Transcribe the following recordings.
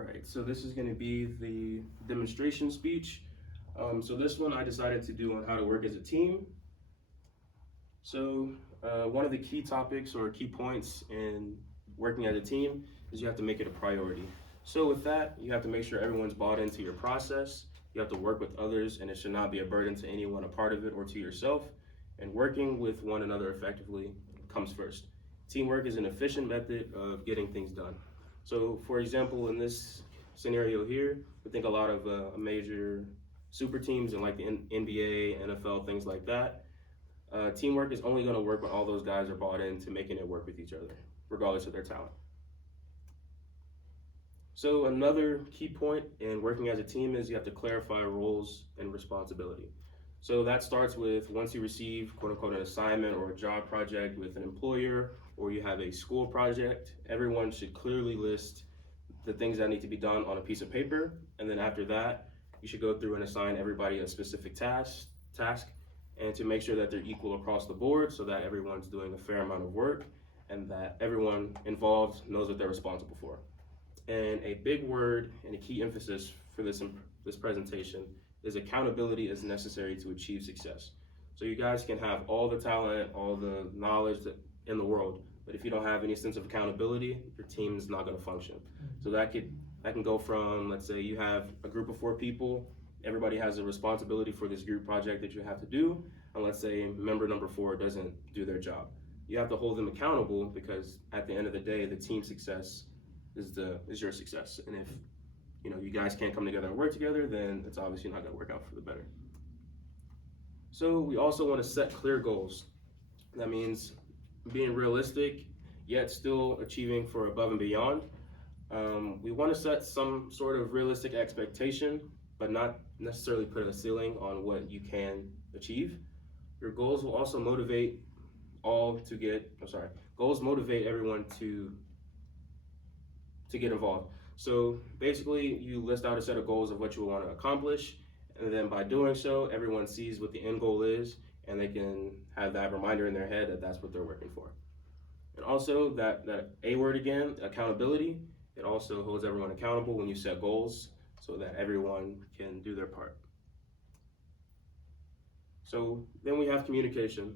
right, so this is going to be the demonstration speech. So this one I decided to do on how to work as a team. So one of the key topics or key points in working as a team is you have to make it a priority. So with that, you have to make sure everyone's bought into your process. You have to work with others, and it should not be a burden to anyone a part of it or to yourself. And working with one another effectively comes first. Teamwork is an efficient method of getting things done. So for example, in this scenario here, we think a lot of major super teams in like the NBA, NFL, things like that. Teamwork is only going to work when all those guys are bought into making it work with each other, regardless of their talent. So another key point in working as a team is you have to clarify roles and responsibility. So that starts with once you receive quote unquote an assignment or a job project with an employer, or you have a school project, everyone should clearly list the things that need to be done on a piece of paper. And then after that, you should go through and assign everybody a specific task and to make sure that they're equal across the board so that everyone's doing a fair amount of work and that everyone involved knows what they're responsible for. And a big word and a key emphasis for this presentation is accountability is necessary to achieve success. So you guys can have all the talent, all the knowledge in the world, but if you don't have any sense of accountability, your team is not going to function. So that can go from, let's say you have a group of 4 people, everybody has a responsibility for this group project that you have to do, and let's say member number 4 doesn't do their job. You have to hold them accountable because at the end of the day, the team success is your success. And if you guys can't come together and work together, then it's obviously not going to work out for the better. So we also want to set clear goals. That means being realistic, yet still achieving for above and beyond. We want to set some sort of realistic expectation, but not necessarily put a ceiling on what you can achieve. Your goals will also motivate goals motivate everyone to get involved. So basically, you list out a set of goals of what you want to accomplish, and then by doing so, everyone sees what the end goal is, and they can have that reminder in their head that that's what they're working for. And also, that A word again, accountability, it also holds everyone accountable when you set goals so that everyone can do their part. So then we have communication.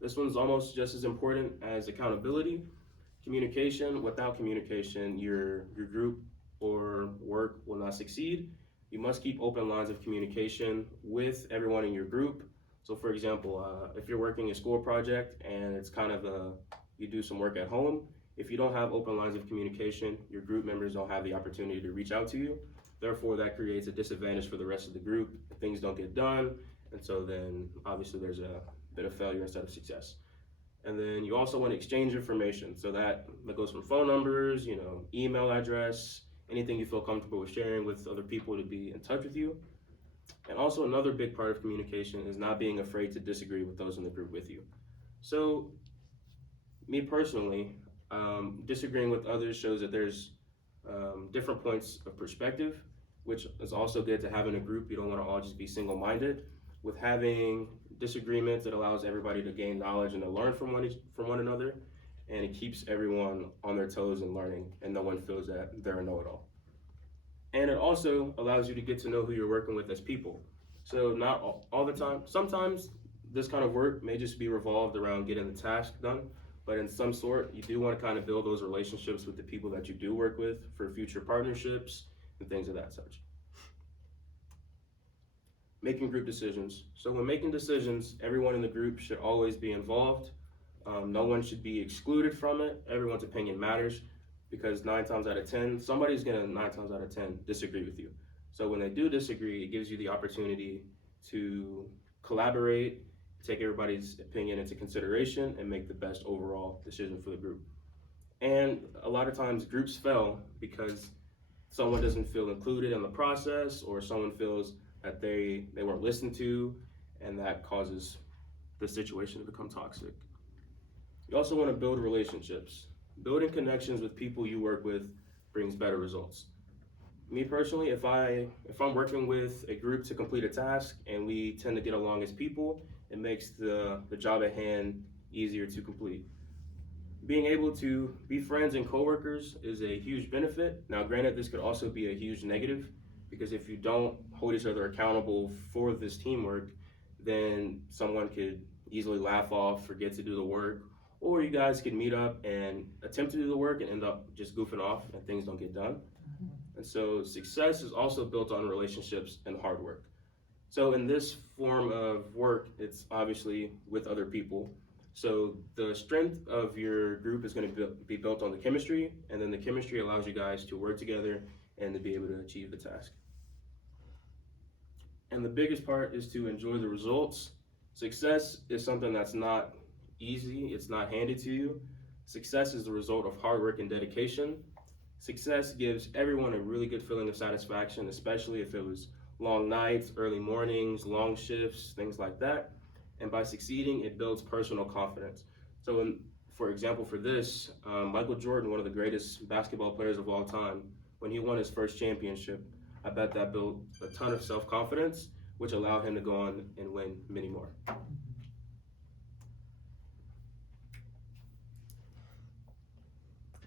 This one's almost just as important as accountability. Communication, without communication, your group or work will not succeed. You must keep open lines of communication with everyone in your group. So for example, if you're working a school project and it's kind of you do some work at home, if you don't have open lines of communication, your group members don't have the opportunity to reach out to you. Therefore, that creates a disadvantage for the rest of the group. Things don't get done, and so then obviously there's a bit of failure instead of success. And then you also want to exchange information. So that goes from phone numbers, email address, anything you feel comfortable with sharing with other people to be in touch with you. And also another big part of communication is not being afraid to disagree with those in the group with you. So me personally, disagreeing with others shows that there's different points of perspective, which is also good to have in a group. You don't want to all just be single-minded. With having disagreements, it allows everybody to gain knowledge and to learn from one another, and it keeps everyone on their toes and learning, and no one feels that they're a know-it-all. And it also allows you to get to know who you're working with as people. So not all the time. Sometimes this kind of work may just be revolved around getting the task done, but in some sort, you do want to kind of build those relationships with the people that you do work with for future partnerships and things of that such. Making group decisions. So when making decisions, everyone in the group should always be involved. No one should be excluded from it. Everyone's opinion matters because 9 times out of 10, somebody's gonna 9 times out of 10 disagree with you. So when they do disagree, it gives you the opportunity to collaborate, take everybody's opinion into consideration, and make the best overall decision for the group. And a lot of times groups fail because someone doesn't feel included in the process, or someone feels that they weren't listened to, and that causes the situation to become toxic. You also want to build relationships. Building connections with people you work with brings better results. Me personally, if I'm working with a group to complete a task and we tend to get along as people, it makes the job at hand easier to complete. Being able to be friends and coworkers is a huge benefit. Now, granted, this could also be a huge negative because if you don't hold each other accountable for this teamwork, then someone could easily laugh off, forget to do the work, or you guys could meet up and attempt to do the work and end up just goofing off and things don't get done. And so success is also built on relationships and hard work. So in this form of work, it's obviously with other people. So the strength of your group is going to be built on the chemistry, and then the chemistry allows you guys to work together and to be able to achieve the task. And the biggest part is to enjoy the results. Success is something that's not easy, it's not handed to you. Success is the result of hard work and dedication. Success gives everyone a really good feeling of satisfaction, especially if it was long nights, early mornings, long shifts, things like that. And by succeeding, it builds personal confidence. So, for example, for this, Michael Jordan, one of the greatest basketball players of all time, when he won his first championship, I bet that built a ton of self-confidence, which allowed him to go on and win many more.